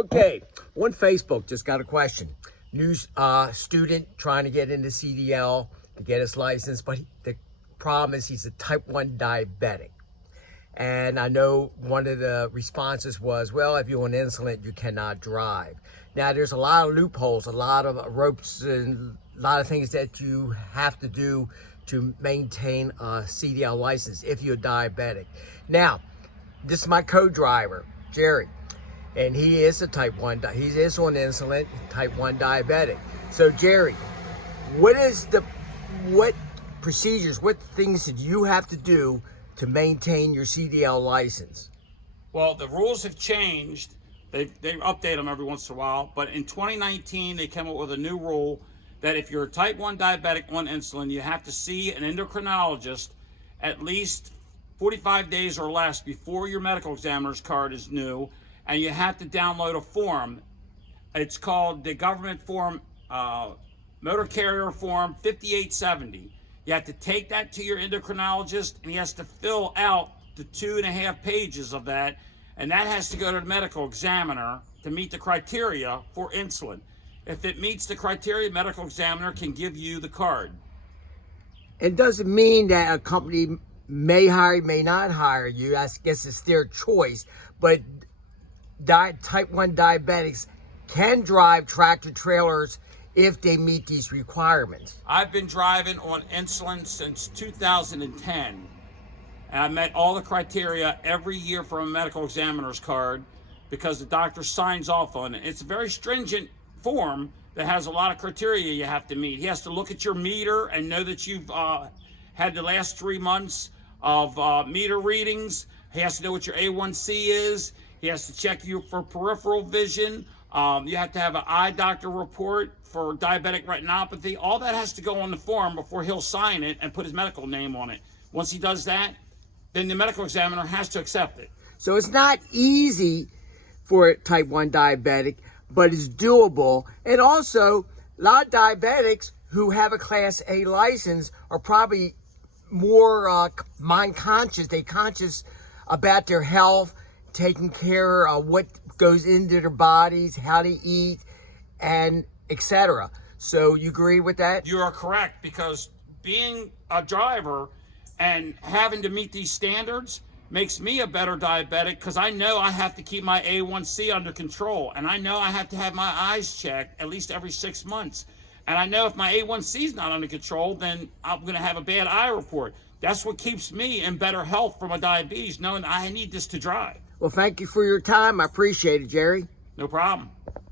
Okay, on Facebook, just got a question. New student trying to get into CDL to get his license, but the problem is he's a type 1 diabetic. And I know one of the responses was, well, if you're on insulin, you cannot drive. Now, there's a lot of loopholes, a lot of ropes, and a lot of things that you have to do to maintain a CDL license if you're diabetic. Now, this is my co-driver, Jerry. And he is a type 1, he is on insulin, type 1 diabetic. So Jerry, what procedures, what things did you have to do to maintain your CDL license? Well, the rules have changed. They update them every once in a while. But in 2019, they came up with a new rule that if you're a type 1 diabetic on insulin, you have to see an endocrinologist at least 45 days or less before your medical examiner's card is new. And you have to download a form. It's called the government form, motor carrier form 5870. You have to take that to your endocrinologist, and he has to fill out the 2.5 pages of that, and that has to go to the medical examiner to meet the criteria for insulin. If it meets the criteria, medical examiner can give you the card. It doesn't mean that a company may hire, may not hire you. I guess it's their choice, but type 1 diabetics can drive tractor trailers if they meet these requirements. I've been driving on insulin since 2010, and I met all the criteria every year from a medical examiner's card because the doctor signs off on it. It's a very stringent form that has a lot of criteria you have to meet. He has to look at your meter and know that you've had the last 3 months of meter readings. He has to know what your A1C is. He has to check you for peripheral vision. You have to have an eye doctor report for diabetic retinopathy. All that has to go on the form before he'll sign it and put his medical name on it. Once he does that, then the medical examiner has to accept it. So it's not easy for a type 1 diabetic, but it's doable. And also, a lot of diabetics who have a Class A license are probably more mind conscious. They're conscious about their health, taking care of what goes into their bodies, how to eat, and etc. So you agree with that? You are correct, because being a driver and having to meet these standards makes me a better diabetic, because I know I have to keep my A1C under control, and I know I have to have my eyes checked at least every 6 months. And I know if my A1C is not under control, then I'm going to have a bad eye report. That's what keeps me in better health for my diabetes, knowing I need this to drive. Well, thank you for your time. I appreciate it, Jerry. No problem.